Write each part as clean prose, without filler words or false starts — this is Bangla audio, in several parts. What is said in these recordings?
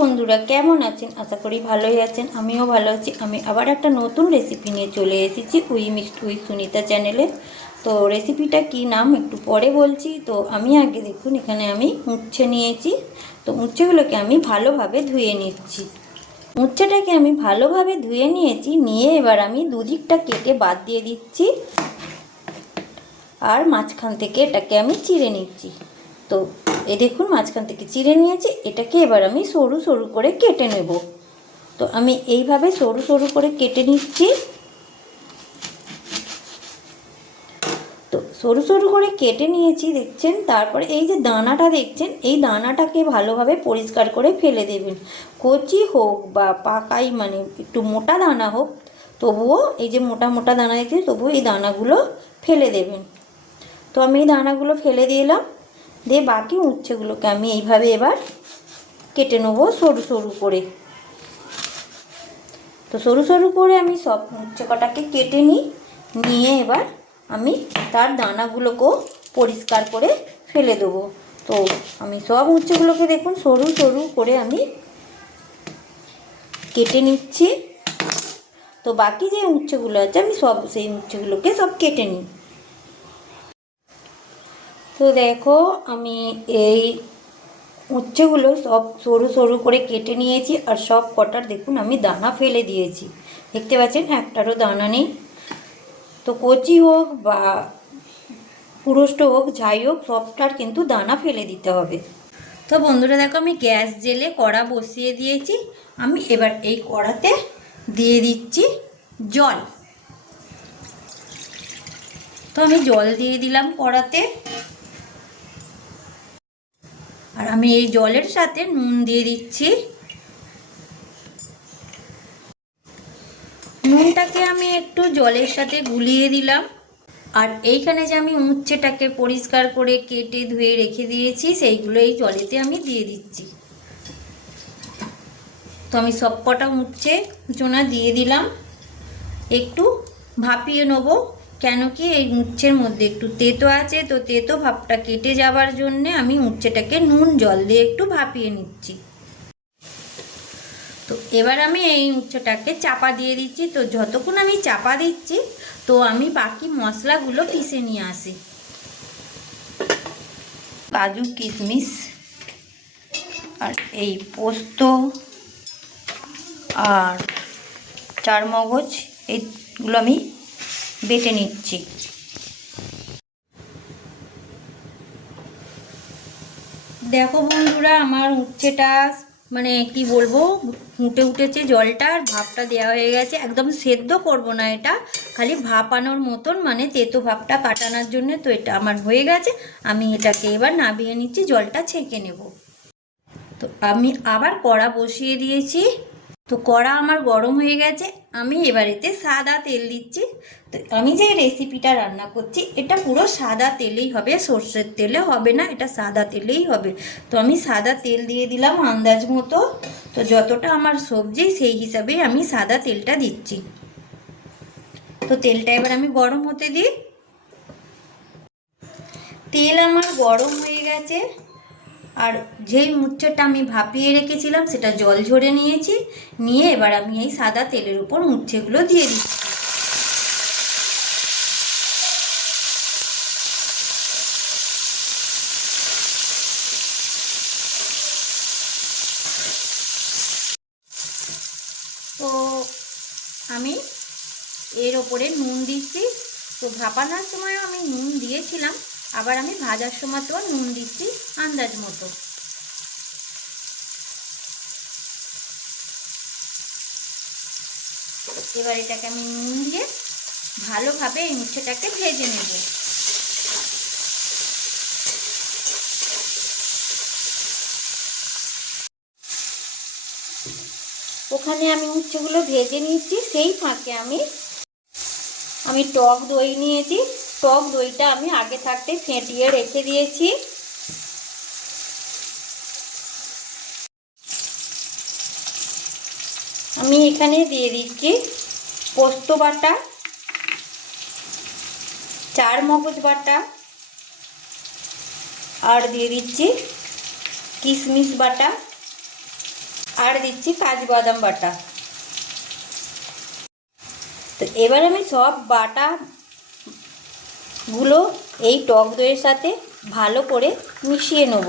বন্ধুরা কেমন আছেন? আশা করি ভালোই আছেন। আমিও ভালো আছি। আমি আবার একটা নতুন রেসিপি নিয়ে চলে এসেছি উই মিক্সড উইথ সুনিতা চ্যানেলে। তো রেসিপিটা কি নাম একটু পরে বলছি। তো আমি আগে দেখুন এখানে আমি উচ্ছে নিয়েছি। তো উচ্ছেগুলোকে আমি ভালোভাবে ধুয়ে নিচ্ছি। উচ্ছেটাকে আমি ভালোভাবে ধুয়ে নিয়েছি। নিয়ে এবার আমি দুদিকটা কেটে বাদ দিয়ে দিচ্ছি, আর মাঝখান থেকে এটাকে আমি চিড়ে নিচ্ছি। তো এই দেখুন মাঝখান থেকে চিড়ে নিয়েছি। এটাকে এবার আমি সরু সরু করে কেটে নেব। তো আমি এইভাবে সরু সরু করে কেটে নিচ্ছি। তো সরু সরু করে কেটে নিয়েছি দেখছেন। তারপরে এই যে দানাটা দেখছেন, এই দানাটাকে ভালোভাবে পরিষ্কার করে ফেলে দেবেন। কচি হোক বা পাকাই, মানে একটু মোটা দানা হোক, তবুও এই যে মোটা মোটা দানা দেখছেন, তবুও এই দানাগুলো ফেলে দেবেন। তো আমি এই দানাগুলো ফেলে দিলাম। দিয়ে বাকি উচ্ছেগুলোকে আমি এইভাবে এবার কেটে নেবো সরু সরু করে। তো সরু সরু করে আমি সব উচ্ছে কটাকে কেটে নিয়ে এবার আমি তার দানাগুলোকেও পরিষ্কার করে ফেলে দেবো। তো আমি সব উচ্ছেগুলোকে দেখুন সরু সরু করে আমি কেটে নিচ্ছি। তো বাকি যে উচ্ছেগুলো আছে আমি সেই উচ্ছেগুলোকে সব কেটে নিই। তো দেখো আমি এই উচ্ছেগুলো সব সরু সরু করে কেটে নিয়েছি, আর সব কটার দেখুন আমি দানা ফেলে দিয়েছি। দেখতে পাচ্ছেন একটারও দানা নেই। তো কচি হোক বা পুরষ্ট হোক, যাই হোক, সবটার কিন্তু দানা ফেলে দিতে হবে। তো বন্ধুরা দেখো আমি গ্যাস জেলে কড়া বসিয়ে দিয়েছি। আমি এবার এই কড়াতে দিয়ে দিচ্ছি জল। তো আমি জল দিয়ে দিলাম কড়াতে, আর আমি এই জলের সাথে নুন দিয়ে দিচ্ছি। নুনটাকে আমি একটু জলের সাথে গুলিয়ে দিলাম। আর এইখানে যে আমি উচ্ছেটাকে পরিষ্কার করে কেটে ধুয়ে রেখে দিয়েছি, সেইগুলো এই জলেতে আমি দিয়ে দিচ্ছি। তো আমি সব কটা উচ্ছে কুচোনা দিয়ে দিলাম। একটু ভাপিয়ে নেব, কেন কি এই উচ্ছের মধ্যে একটু তেতো আছে। তো তেতো ভাবটা কেটে যাওয়ার জন্যে আমি উচ্ছেটাকে নুন জল দিয়ে একটু ভাপিয়ে নিচ্ছি। তো এবার আমি এই উচ্ছেটাকে চাপা দিয়ে দিচ্ছি। তো যতক্ষণ আমি চাপা দিচ্ছি, তো আমি বাকি মশলাগুলো পিষে নিয়ে আসি। কাজু কিশমিশ আর এই পোস্ত আর চারমগজ, এইগুলো আমি বেটে নিচ্ছি। দেখো বন্ধুরা আমার উচ্ছেটা মানে কি বলবো, ফুটে উঠেছে জলটা, আর ভাপটা দেওয়া হয়ে গেছে। একদম সেদ্ধ করব না, এটা খালি ভাপানোর মতন, মানে তেতো ভাপটা কাটানোর জন্য। তো এটা আমার হয়ে গেছে। আমি এটাকে এবার নামিয়ে নিচ্ছি, জলটা ছেঁকে নেব। তো আমি আবার কড়া বসিয়ে দিয়েছি। তো কড়া আমার গরম হয়ে গেছে। আমি এবার এতে সাদা তেল দিচ্ছি। তো আমি যে রেসিপিটা রান্না করছি, এটা পুরো সাদা তেলেই হবে, সর্ষের তেলে হবে না, এটা সাদা তেলেই হবে। তো আমি সাদা তেল দিয়ে দিলাম আন্দাজ মতো। তো যতটা আমার সবজি সেই হিসাবে আমি সাদা তেলটা দিচ্ছি। তো তেলটা এবার আমি গরম হতে দিই। তেল আমার গরম হয়ে গেছে। আর যেই উচ্ছেটা আমি ভাপিয়ে রেখেছিলাম সেটা জল ঝরে নিয়েছি। নিয়ে এবার আমি এই সাদা তেলের উপর উচ্ছেগুলো দিয়ে দিচ্ছি। তো আমি এর ওপরে নুন দিচ্ছি। তো ভাপানোর সময়ও আমি নুন দিয়েছিলাম, আবার আমি ভাজার সময়তেও নুন দিচ্ছি আন্দাজ মতো। এবার এটাকে আমি নুন দিয়ে ভালোভাবে এই উচ্ছেটাকে ভেজে নেব। ওখানে আমি উচ্ছেগুলো ভেজে নিচ্ছি, সেই ফাঁকে আমি টক দই নিয়েছি। টক দইটা আমি আগে থাকতে ফেটিয়ে রেখে দিয়েছি। আমি এখানে দিয়ে দিচ্ছি পোস্ত বাটা, চারমগজ বাটা, আর দিয়ে দিচ্ছি কিশমিশ বাটা, আর দিচ্ছি কাজু বাদাম বাটা। তো এবার আমি সব বাটাগুলো এই টক দইয়ের সাথে ভালো করে মিশিয়ে নেব।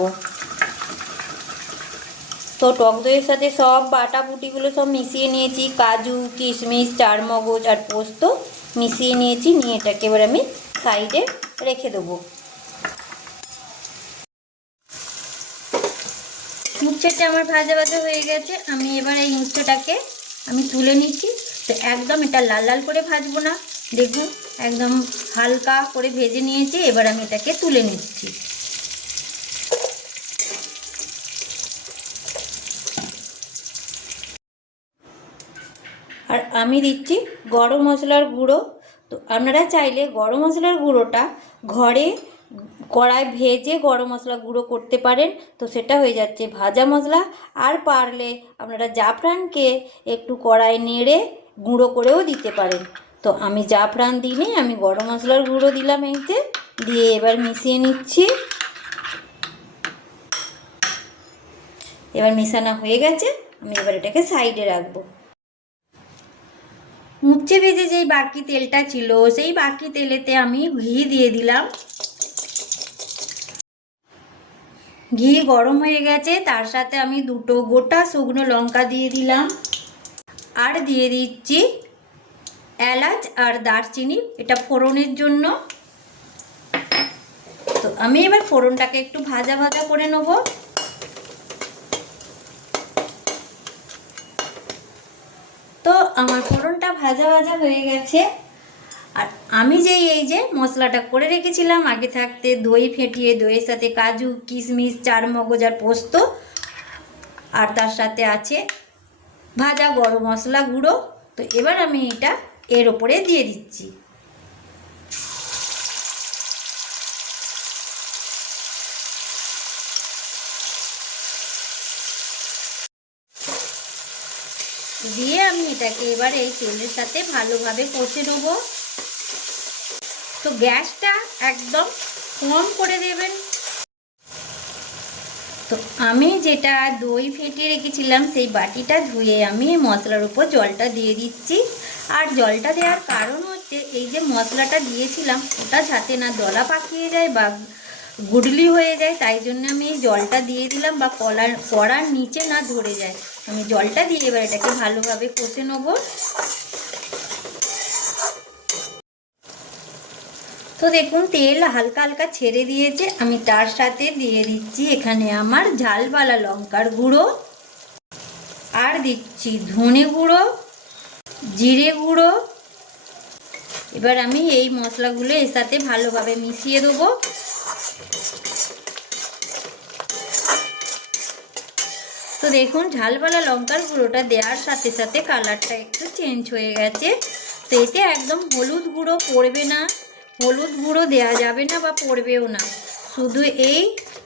তো টক দইয়ের সাথে সব বাটা বুটিগুলো সব মিশিয়ে নিয়েছি, কাজু কিশমিশ চারমগজ আর পোস্ত মিশিয়ে নিয়েছি। নিয়ে এটাকে এবার আমি সাইডে রেখে দেবো। উচ্ছেটা আমার ভাজা ভাজা হয়ে গেছে। আমি এবার এই উচ্ছেটাকে আমি তুলে নিচ্ছি। তো একদম এটা লাল লাল করে ভাজবো না, দেখুন একদম হালকা করে ভেজে নিয়েছি। এবার আমি এটাকে তুলে নিচ্ছি। আর আমি দিচ্ছি গরম মশলার গুঁড়ো। তো আপনারা চাইলে গরম মশলার গুঁড়োটা ঘরে কড়াই ভেজে গরম মশলা গুঁড়ো করতে পারেন, তো সেটা হয়ে যাচ্ছে ভাজা মশলা। আর পারলে আপনারা জাফরানকে একটু কড়াই নেড়ে গুঁড়ো করেও দিতে পারেন। তো আমি জাফরান দিইনি, আমি গরম মশলার গুঁড়ো দিলাম এইতে, দিয়ে এবার মিশিয়ে নিচ্ছি। এবার মেশানো হয়ে গেছে, আমি এবার এটাকে সাইডে রাখবো। উচ্ছে ভেজে যেই বাকি তেলটা ছিল সেই বাকি তেলেতে আমি ঘি দিয়ে দিলাম। ঘি গরম হয়ে গেছে, তার সাথে আমি দুটো গোটা শুকনো লঙ্কা দিয়ে দিলাম। আর দিয়ে দিচ্ছি এলাচ আর দারচিনি, এটা ফোড়নের জন্য। তো আমি এবার ফোড়নটাকে একটু ভাজা ভাজা করে নেব। তো আমার ফোড়নটা ভাজা ভাজা হয়ে গেছে। আর আমি এই যে মশলাটা করে রেখেছিলাম আগে থাকতে, দই ফেটিয়ে, দইয়ের সাথে কাজু কিশমিশ চারমগজ আর পোস্ত, আর তার সাথে আছে ভাজা গরম মশলা গুঁড়ো। তো এবার আমি এটা এর ওপরে দিয়ে দিচ্ছি। দিয়ে আমি এটাকে এবার এই তেলের সাথে ভালোভাবে কষে নেব। তো গ্যাসটা একদম কম করে দেবেন। তো আমি যেটা দই ফেটিয়ে রেখেছিলাম সেই বাটিটা ধুয়ে আমি মশলার উপর জলটা দিয়ে দিচ্ছি। আর জলটা দেওয়ার কারণ হচ্ছে এই যে মশলাটা দিয়েছিলাম ওটা যাতে না দলা পাকিয়ে যায় বা গুডলি হয়ে যায়, তাই জন্য আমি এই জলটা দিয়ে দিলাম, বা কড়ার নিচে না ধরে যায়। আমি জলটা দিয়ে এবার এটাকে ভালোভাবে কষে নেব। তো দেখুন তেল হালকা হালকা ছেড়ে দিয়েছে। আমি তার সাথে দিয়ে দিচ্ছি এখানে আমার ঝালওয়ালা লঙ্কার গুঁড়ো, আর দিচ্ছি ধনে গুঁড়ো, জিরে গুঁড়ো। এবার আমি এই মশলাগুলো এর সাথে ভালোভাবে মিশিয়ে দেবো। তো দেখুন ঝালওয়ালা লঙ্কার গুঁড়োটা দেওয়ার সাথে সাথে কালারটা একটু চেঞ্জ হয়ে গেছে। তো এতে একদম হলুদ গুঁড়ো পড়বে না, হলুদ গুঁড়ো দেওয়া যাবে না বা পড়বেও না। শুধু এই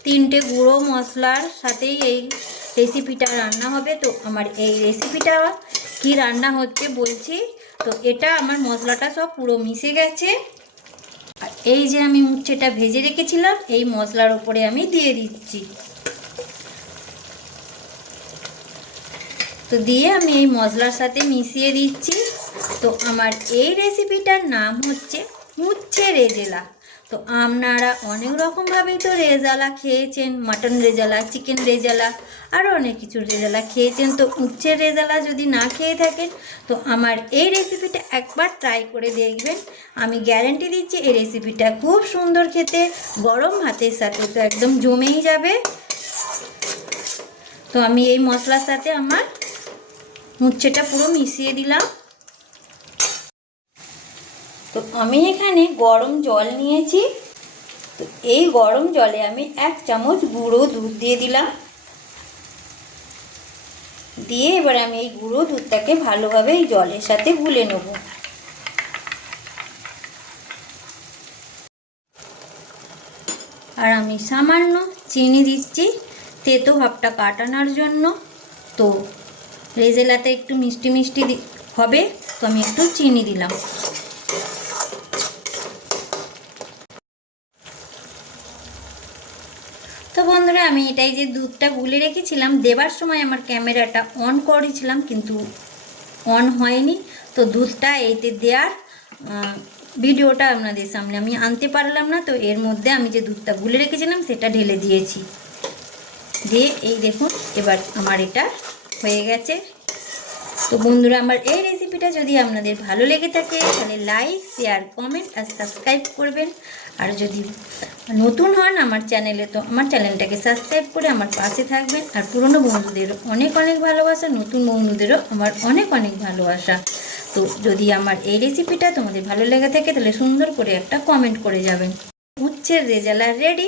তিনটে গুঁড়ো মশলার সাথেই এই রেসিপিটা রান্না হবে। তো আমার এই রেসিপিটা কি রান্না হচ্ছে বলছি। তো এটা আমার মশলাটা সব পুরো মিশে গেছে। আর এই যে আমি উচ্ছেটা ভেজে রেখেছিলাম এই মশলার উপরে আমি দিয়ে দিচ্ছি। তো দিয়ে আমি এই মশলার সাথে মিশিয়ে দিচ্ছি। তো আমার এই রেসিপিটার নাম হচ্ছে উচ্ছে রেজালা। তো আপনারা অনেক রকমভাবেই তো রেজালা খেয়েছেন, মাটন রেজালা, চিকেন রেজালা, আরও অনেক কিছু রেজালা খেয়েছেন। তো উচ্ছের রেজালা যদি না খেয়ে থাকেন তো আমার এই রেসিপিটা একবার ট্রাই করে দেখবেন। আমি গ্যারান্টি দিচ্ছি এই রেসিপিটা খুব সুন্দর খেতে, গরম ভাতের সাথে তো একদম জমেই যাবে। তো আমি এই মশলার সাথে আমার উচ্ছেটা পুরো মিশিয়ে দিলাম। তো আমি এখানে গরম জল নিয়েছি। তো এই গরম জলে আমি 1 চামচ গুঁড়ো দুধ দিয়ে দিলাম। দিয়ে এবার আমি এই গুঁড়ো দুধটাকে ভালোভাবে এই জলের সাথে গুলে নেব। আর আমি সামান্য চিনি দিচ্ছি তেতো ভাবটা কাটানোর জন্য। তো রেজালাতে একটু মিষ্টি মিষ্টি হবে, তো আমি একটু চিনি দিলাম। তো বন্ধুরা আমি এটাই যে দুধটা গুলে রেখেছিলাম, দেবার সময় আমার ক্যামেরাটা অন করেছিলাম কিন্তু অন হয়নি, তো দুধটা এইতে দেওয়ার ভিডিওটা আপনাদের সামনে আমি আনতে পারলাম না। তো এর মধ্যে আমি যে দুধটা গুলে রেখেছিলাম সেটা ঢেলে দিয়েছি, দিয়ে এই দেখুন এবার আমার এটা হয়ে গেছে। তো বন্ধুরা, আমার এই রেসিপিটা যদি আপনাদের ভালো লেগে থাকে তাহলে লাইক, শেয়ার, কমেন্ট আর সাবস্ক্রাইব করবেন। আর যদি নতুন হন আমার চ্যানেলে, তো আমার চ্যানেলটাকে সাবস্ক্রাইব করে আমার পাশে থাকবেন। আর পুরনো বন্ধুদেরও অনেক অনেক ভালোবাসা, নতুন বন্ধুদেরও আমার অনেক অনেক ভালোবাসা। তো যদি আমার এই রেসিপিটা তোমাদের ভালো লেগে থাকে তাহলে সুন্দর করে একটা কমেন্ট করে যাবেন। উচ্ছের রেজালা রেডি।